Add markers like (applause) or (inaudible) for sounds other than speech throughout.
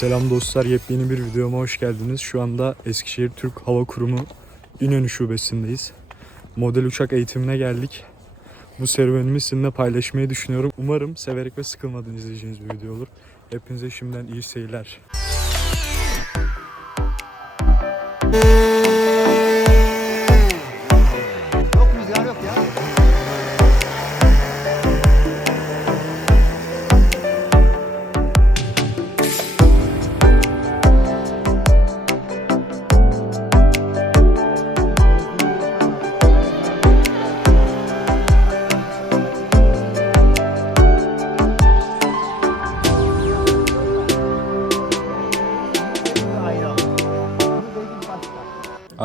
Selam dostlar, yepyeni bir videoma hoş geldiniz. Şu anda Eskişehir Türk Hava Kurumu İnönü Şubesi'ndeyiz. Model uçak eğitimine geldik. Bu serüvenimi sizinle paylaşmayı düşünüyorum. Umarım severek ve sıkılmadan izleyeceğiniz bir video olur. Hepinize şimdiden iyi seyirler.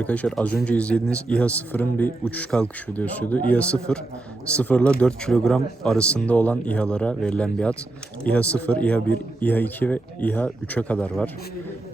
Arkadaşlar az önce izlediğiniz İHA 0'ın bir uçuş kalkış videosuydu. İHA 0, 0 ile 4 kilogram arasında olan İHA'lara verilen bir ad. İHA 0, İHA 1, İHA 2 ve İHA 3'e kadar var.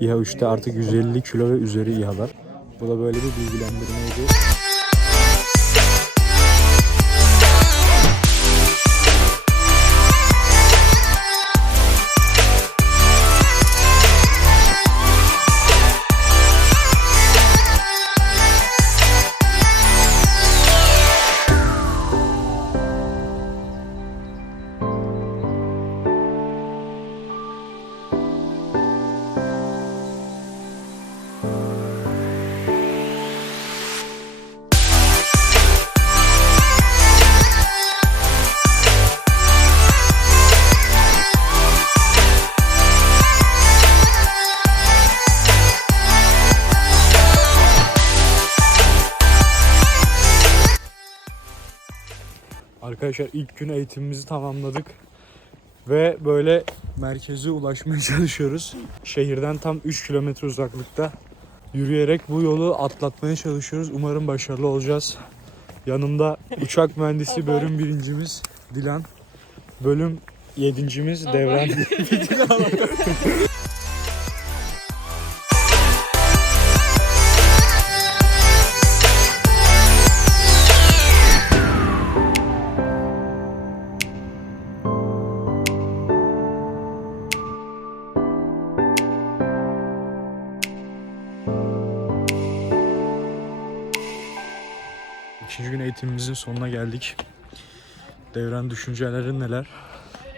İHA 3'te artık 150 kilo ve üzeri İHA'lar. Bu da böyle bir bilgilendirmeydi. Arkadaşlar ilk gün eğitimimizi tamamladık. Ve böyle merkeze ulaşmaya (laughs) çalışıyoruz. Şehirden tam 3 kilometre uzaklıkta. Yürüyerek bu yolu atlatmaya çalışıyoruz. Umarım başarılı olacağız. Yanımda uçak (laughs) mühendisi bölüm birincimiz Dilan. Bölüm yedincimiz Devran. (laughs) Eğitimimizin sonuna geldik. Devran düşüncelerin neler?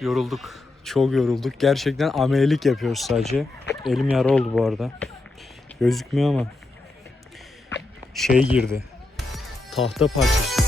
Yorulduk. Çok yorulduk. Gerçekten amelelik yapıyoruz sadece. Elim yara oldu bu arada. Gözükmüyor ama şey girdi. Tahta parçası.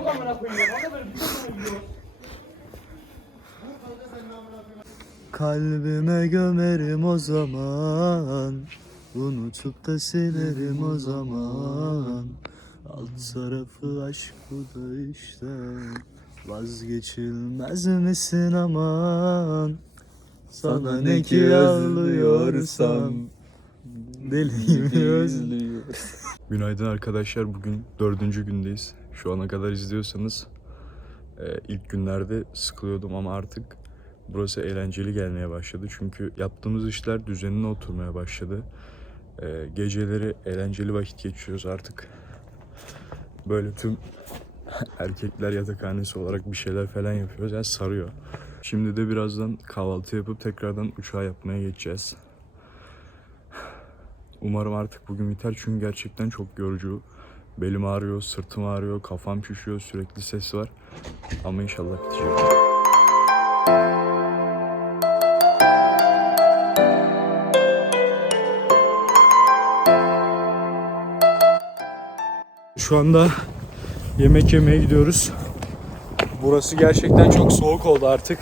Yok amına koyayım. Valla böyle bir şey. Kalbime gömerim o zaman Unutup da silerim o zaman Alt tarafı aşk bu da işte Vazgeçilmez misin aman Sana ne ki ağlıyorsam Deli gibi özlüyorum Günaydın arkadaşlar. Bugün dördüncü gündeyiz. Şu ana kadar izliyorsanız Ee, ilk günlerde sıkılıyordum ama artık burası eğlenceli gelmeye başladı. Çünkü yaptığımız işler düzenine oturmaya başladı. Ee, geceleri eğlenceli vakit geçiriyoruz artık. Böyle tüm (laughs) erkekler yatakhanesi olarak bir şeyler falan yapıyoruz. Yani sarıyor. Şimdi de birazdan kahvaltı yapıp tekrardan uçağa yapmaya geçeceğiz. (sighs) Umarım artık bugün biter çünkü gerçekten çok yorucu. Belim ağrıyor, sırtım ağrıyor, kafam şişiyor, sürekli ses var. Ama inşallah bitecek. Şu anda yemek yemeye gidiyoruz. Burası gerçekten çok soğuk oldu artık.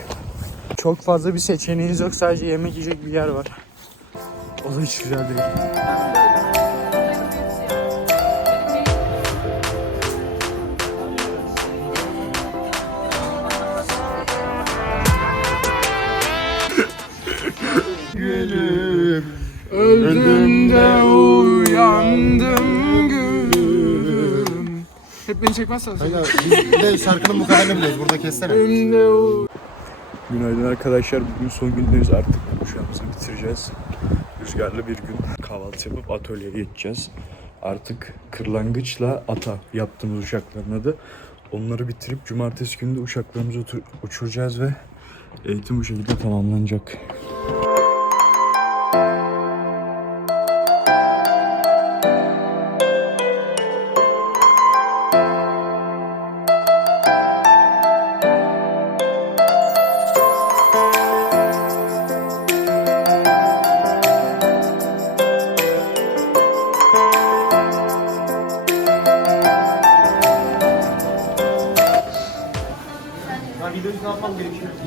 Çok fazla bir seçeneğiniz yok. Sadece yemek yiyecek bir yer var. O da hiç güzel değil. Öldüm de uyandım gülüm. Hep beni çekmezsen sen. Biz de şarkının bu kadarını biliyoruz. Burada kessene. Günaydın arkadaşlar. Bugün son gündeyiz artık. Uçağımızı bitireceğiz. Rüzgarlı bir gün kahvaltı yapıp atölyeye geçeceğiz. Artık kırlangıçla ata yaptığımız uçakların adı. Onları bitirip cumartesi günü de uçaklarımızı uçuracağız ve eğitim bu şekilde tamamlanacak.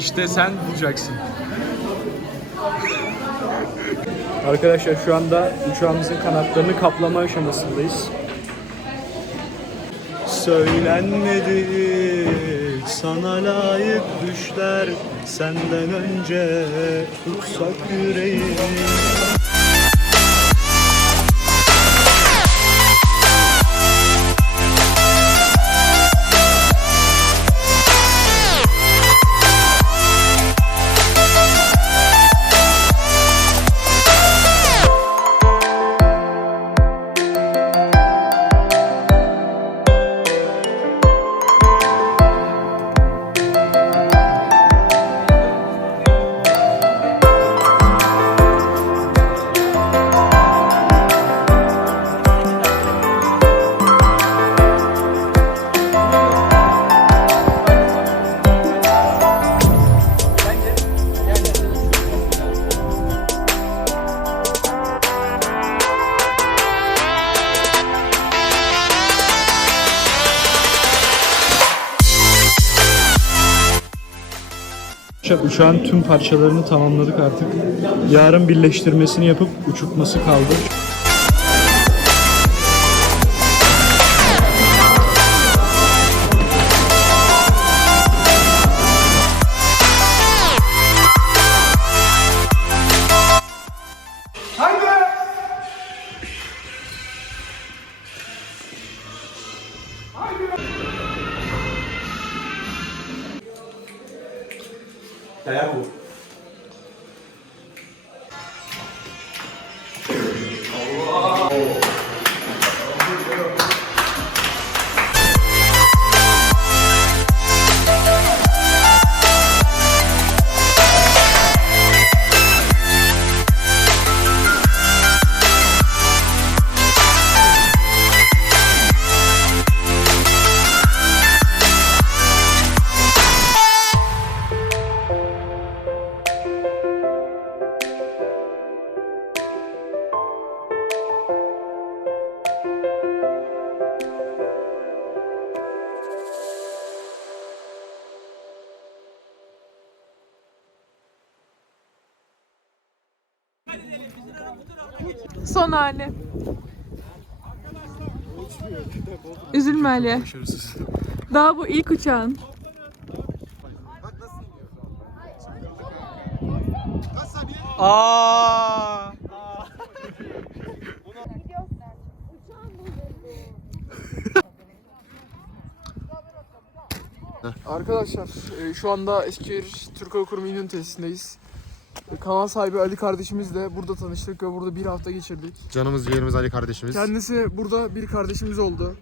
İşte sen bulacaksın. Arkadaşlar şu anda uçağımızın kanatlarını kaplama aşamasındayız. Söylenmedi sana layık düşler Senden önce tutsak yüreğim Arkadaşlar uçağın tüm parçalarını tamamladık artık. Yarın birleştirmesini yapıp uçurtması kaldı. 大家鼓。Son hali. Üzülme Ali. Daha bu ilk uçağın. Aa! Arkadaşlar e, şu anda Eskişehir Türk Hava Kurumu İnönü tesisindeyiz. Kanal sahibi Ali kardeşimizle burada tanıştık ve burada bir hafta geçirdik. Canımız ciğerimiz Ali kardeşimiz. Kendisi burada bir kardeşimiz oldu.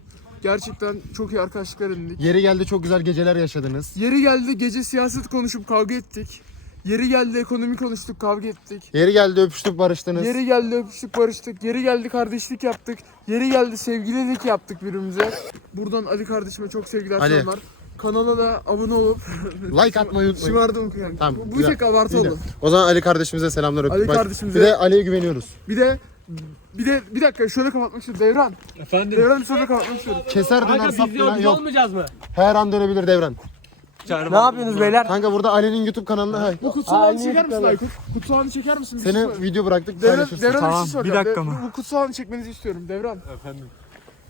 Gerçekten çok iyi arkadaşlıklar edindik. Yeri geldi çok güzel geceler yaşadınız. Yeri geldi gece siyaset konuşup kavga ettik. Yeri geldi ekonomi konuştuk kavga ettik. Yeri geldi öpüştük barıştınız. Yeri geldi öpüştük barıştık. Yeri geldi kardeşlik yaptık. Yeri geldi sevgililik yaptık birbirimize. Buradan Ali kardeşime çok sevgiler Ali. selamlar. Kanala da abone olup Like atmayı unutmayın. şımardım yani. Tamam, Bu- Bu güzel. tek abartı oldu. O zaman Ali kardeşimize selamlar öptük. Ali Bak, kardeşimize- Bir de Ali'ye güveniyoruz. Bir de bir de bir dakika şöyle kapatmak istiyorum. Devran. Efendim? Devran şöyle kapatmak istiyorum. Keser döner Kanka sap biz döner yok, olmayacağız mı? Her an dönebilir devran. Ne yapıyorsunuz beyler? Kanka burada Ali'nin YouTube kanalına hay. Bu kutsal anı çeker misin Aykut? Kutsal anı çeker misin? Bir şey Seni sor- video bıraktık Devran, paylaşırsın. Devran Tamam, bir şey bir dakika mı? Bu kutsal anı çekmenizi istiyorum Devran.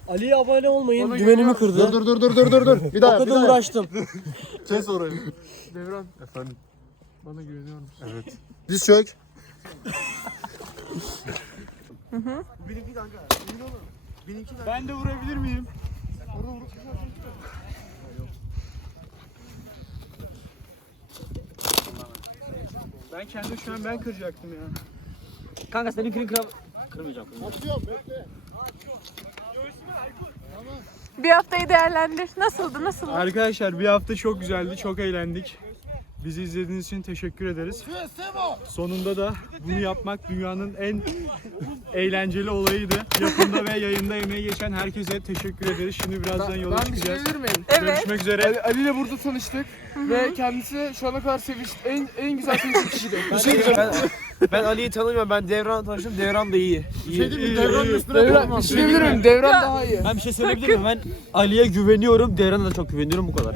Ali'ye abone olmayın. Bana Güvenimi güveniyor kırdı. Dur dur dur dur dur dur. Bir daha O bir kadar daha. uğraştım. (laughs) Kes orayı. Devran Efendim. bana güveniyor musun? Diz çök. Ben de vurabilir miyim? Ben kendi şu an ben kıracaktım ya. Kanka senin kırın kırav... Kırmayacağım. Bir haftayı değerlendir. Nasıldı nasıldı? Arkadaşlar bir hafta çok güzeldi, çok eğlendik. Bizi izlediğiniz için teşekkür ederiz. Sonunda da bunu yapmak dünyanın en eğlenceli olayıydı. Yapımda ve yayında emeği geçen herkese teşekkür ederiz. Şimdi birazdan yola Ben bir şey çıkacağız. miyim? Evet. Görüşmek üzere. Ali, Ali ile burada tanıştık ve kendisi şu ana kadar seviş en en güzel seviştiğim kişiydi. Ben, ben Ali'yi tanımıyorum. Ben Devran'la tanıştım. Devran da iyi. iyi. Şey değil mi? Devranın üstüne Devran bir şey diyebilir miyim? Devran daha iyi. Ben bir şey söyleyebilir miyim? Ben Ali'ye güveniyorum. Devran'a da çok güveniyorum bu kadar.